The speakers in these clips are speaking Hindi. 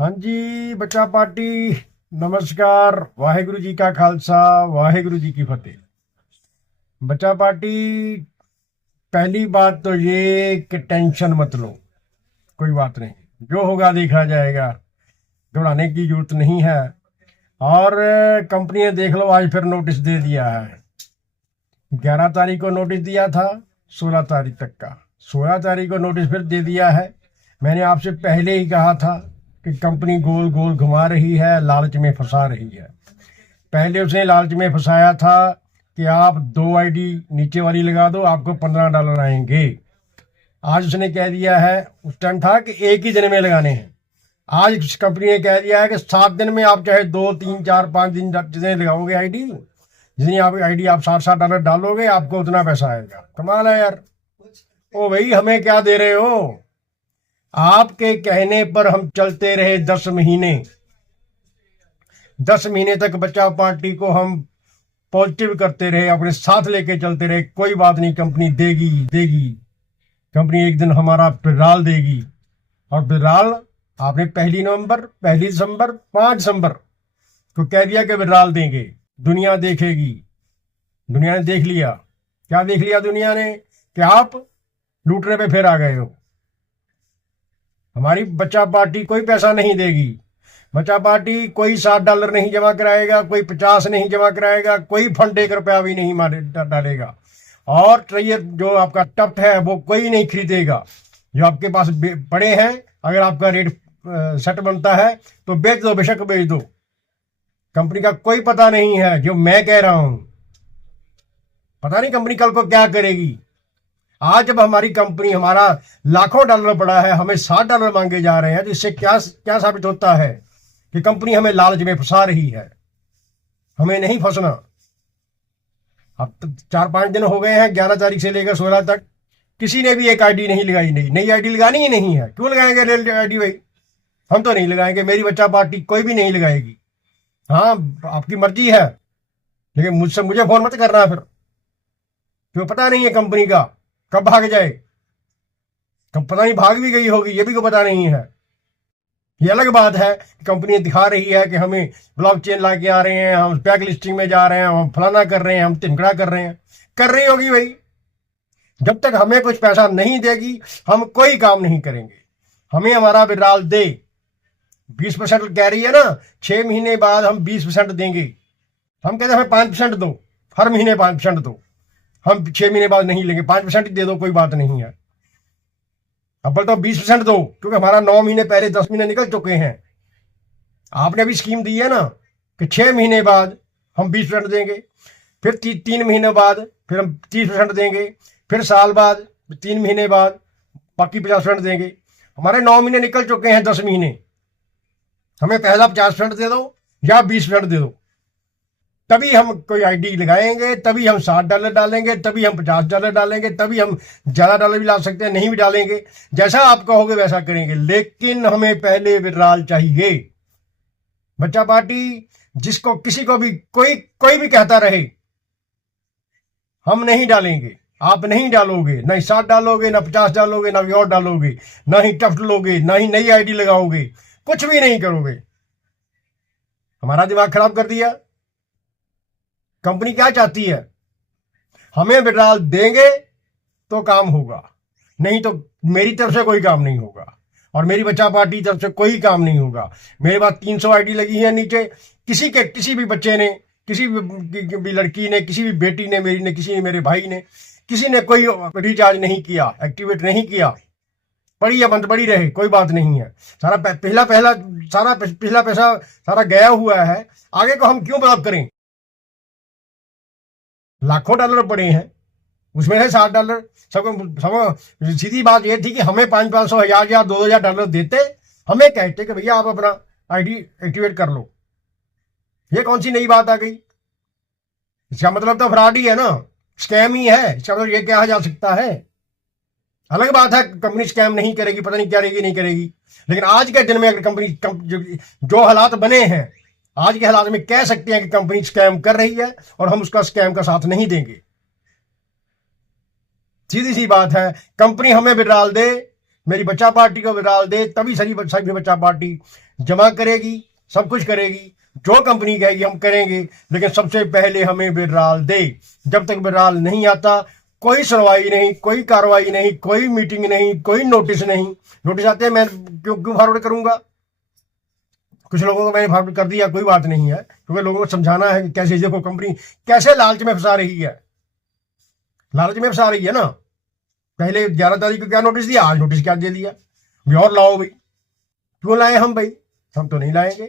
हाँ जी बच्चा पार्टी, नमस्कार। वाहेगुरु जी का खालसा, वाहेगुरु जी की फतेह। बच्चा पार्टी, पहली बात तो ये कि टेंशन मत लो, कोई बात नहीं, जो होगा देखा जाएगा, घबराने की जरूरत नहीं है। और कंपनी ने देख लो आज फिर नोटिस दे दिया है। 11 तारीख को नोटिस दिया था, 16 तारीख तक का। 16 तारीख को नोटिस फिर दे दिया है। मैंने आपसे पहले ही कहा था कि कंपनी गोल गोल घुमा रही है, लालच में फंसा रही है। पहले उसने लालच में फंसाया था कि आप 2 आईडी नीचे वाली लगा दो, आपको $15 आएंगे। आज उसने कह दिया है, उस टाइम था कि एक ही दिन में लगाने हैं। आज कंपनी ने कह दिया है कि 7 दिन में आप चाहे 2 3 4 5 दिन जितने लगाओगे आईडी, जितनी आप आईडी आप $60 डालोगे, आपको उतना पैसा आएगा। कमाल है यार। ओ भाई, हमें क्या दे रहे हो? आपके कहने पर हम चलते रहे 10 महीने। 10 महीने तक बच्चा पार्टी को हम पॉजिटिव करते रहे, अपने साथ लेके चलते रहे। कोई बात नहीं, कंपनी देगी देगी, कंपनी एक दिन हमारा विड्रॉल देगी। और विड्रॉल आपने 1 नवंबर, 1 दिसंबर, 5 दिसंबर को कह दिया कि विड्रॉल देंगे। दुनिया देखेगी। दुनिया ने देख लिया। क्या देख लिया दुनिया ने? कि आप लूटने पे फिर आ गए हो। हमारी बच्चा पार्टी कोई पैसा नहीं देगी। बच्चा पार्टी कोई $60 नहीं जमा कराएगा, कोई 50 नहीं जमा कराएगा, कोई फंड 1 रुपया भी नहीं डालेगा। और ट्रेजर जो आपका टफ्ट है वो कोई नहीं खरीदेगा। जो आपके पास पड़े हैं, अगर आपका रेट सेट बनता है तो बेच दो, बेशक बेच दो। कंपनी का कोई पता नहीं है, जो मैं कह रहा हूं। पता नहीं कंपनी कल को क्या करेगी। आज जब हमारी कंपनी, हमारा लाखों डॉलर पड़ा है, हमें $60 मांगे जा रहे हैं, तो इससे क्या क्या साबित होता है? कि कंपनी हमें लालच में फंसा रही है। हमें नहीं फंसना। अब तो 4 5 दिन हो गए हैं, 11 तारीख से लेकर 16 तक किसी ने भी एक आईडी नहीं लगाई। नहीं, नई आईडी लगानी ही नहीं है। क्यों लगाएंगे आईडी भाई? हम तो नहीं लगाएंगे, मेरी बच्चा पार्टी कोई भी नहीं लगाएगी। हाँ, आपकी मर्जी है, लेकिन मुझे फोन मत करना फिर, क्यों पता नहीं है कंपनी का कब भाग जाए। कब पता नहीं भाग भी गई होगी, ये भी को पता नहीं है। ये अलग बात है कि कंपनी दिखा रही है कि हमें ब्लॉकचेन ला के आ रहे हैं, हम बैक लिस्टिंग में जा रहे हैं, हम फलाना कर रहे हैं, हम तिमकड़ा कर रहे हैं। कर रही होगी भाई। जब तक हमें कुछ पैसा नहीं देगी, हम कोई काम नहीं करेंगे। हमें हमारा विड्रॉल दे। 20% कह रही है ना, 6 महीने बाद हम 20% देंगे। हम कहते हैं हमें 5% दो, हर महीने 5% दो। हम 6 महीने बाद नहीं लेंगे, 5% ही दे दो, कोई बात नहीं है। अब तो 20% दो, क्योंकि हमारा 9 महीने पहले 10 महीने निकल चुके हैं। आपने अभी स्कीम दी है ना कि 6 महीने बाद हम 20% देंगे, फिर 3 महीने बाद फिर हम 30% देंगे, फिर साल बाद 3 महीने बाद बाकी 50% देंगे। हमारे 9 महीने निकल चुके हैं, 10 महीने। हमें पहला 50% दे दो या 20% दे दो, तभी हम कोई आईडी लगाएंगे, तभी हम $60 डालेंगे, तभी हम $50 डालेंगे, तभी हम ज्यादा डॉलर भी ला सकते हैं, नहीं भी डालेंगे। जैसा आप कहोगे वैसा करेंगे, लेकिन हमें पहले विड्रॉल चाहिए। बच्चा पार्टी, जिसको किसी को भी कोई भी कहता रहे, हम नहीं डालेंगे। आप नहीं डालोगे, ना ही 60 डालोगे, ना 50 डालोगे, ना और डालोगे, ना ही टफ्ट लोगे, ना ही नई आईडी लगाओगे, कुछ भी नहीं करोगे। हमारा दिमाग खराब कर दिया। कंपनी क्या चाहती है? हमें विड्रॉल देंगे तो काम होगा, नहीं तो मेरी तरफ से कोई काम नहीं होगा, और मेरी बच्चा पार्टी की तरफ से कोई काम नहीं होगा। मेरे पास 300 आईडी लगी है नीचे। किसी भी बच्चे ने, किसी भी लड़की ने, किसी भी बेटी ने, मेरी ने, किसी ने, मेरे भाई ने, किसी ने कोई रिचार्ज नहीं किया, एक्टिवेट नहीं किया। पड़ी या बंद पड़ी रहे, कोई बात नहीं है। सारा पिछला पैसा सारा गया हुआ है। आगे को हम क्यों ब्लॉक करें? लाखों डॉलर पड़े हैं, उसमें से $60 सब। सीधी बात यह थी कि हमें 500, 1000 या $2000 देते, हमें कहते कि भैया आप अपना आईडी एक्टिवेट कर लो। ये कौन सी नई बात आ गई? इसका मतलब तो फ्रॉड ही है ना, स्कैम ही है। इसका मतलब ये क्या जा सकता है? अलग बात है कंपनी स्कैम नहीं करेगी, पता नहीं क्या करेगी, नहीं करेगी, लेकिन आज के दिन में अगर कंपनी जो हालात बने हैं, आज के हालात में कह सकते हैं कि कंपनी स्कैम कर रही है, और हम उसका स्कैम का साथ नहीं देंगे। सीधी सी बात है, कंपनी हमें विड्रॉल दे, मेरी बच्चा पार्टी को विड्रॉल दे, तभी सभी बच्चा पार्टी जमा करेगी, सब कुछ करेगी। जो कंपनी कहेगी हम करेंगे, लेकिन सबसे पहले हमें विड्रॉल दे। जब तक विड्रॉल नहीं आता, कोई सुनवाई नहीं, कोई कार्रवाई नहीं, कोई मीटिंग नहीं, कोई नोटिस नहीं। नोटिस आते हैं, मैं क्यों फॉरवर्ड करूंगा? कुछ लोगों को मैंने फॉरवर्ड कर दिया, कोई बात नहीं है, क्योंकि लोगों को समझाना है कि कैसे देखो कंपनी कैसे लालच में फंसा रही है। लालच में फंसा रही है ना। पहले 11 तारीख को क्या नोटिस दिया, आज नोटिस क्या दे दिया भाई, और लाओ भाई। क्यों लाए हम भाई? हम तो नहीं लाएंगे।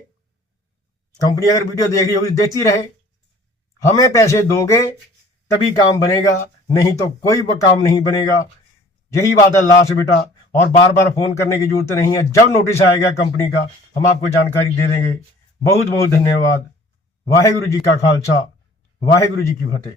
कंपनी अगर वीडियो देख रही होगी देखती रहे। हमें पैसे दोगे तभी काम बनेगा, नहीं तो कोई काम नहीं बनेगा। यही बात है लास्ट बेटा। और बार बार फोन करने की जरूरत नहीं है। जब नोटिस आएगा कंपनी का हम आपको जानकारी दे देंगे। बहुत बहुत धन्यवाद। वाहेगुरु जी का खालसा, वाहेगुरु जी की फतेह।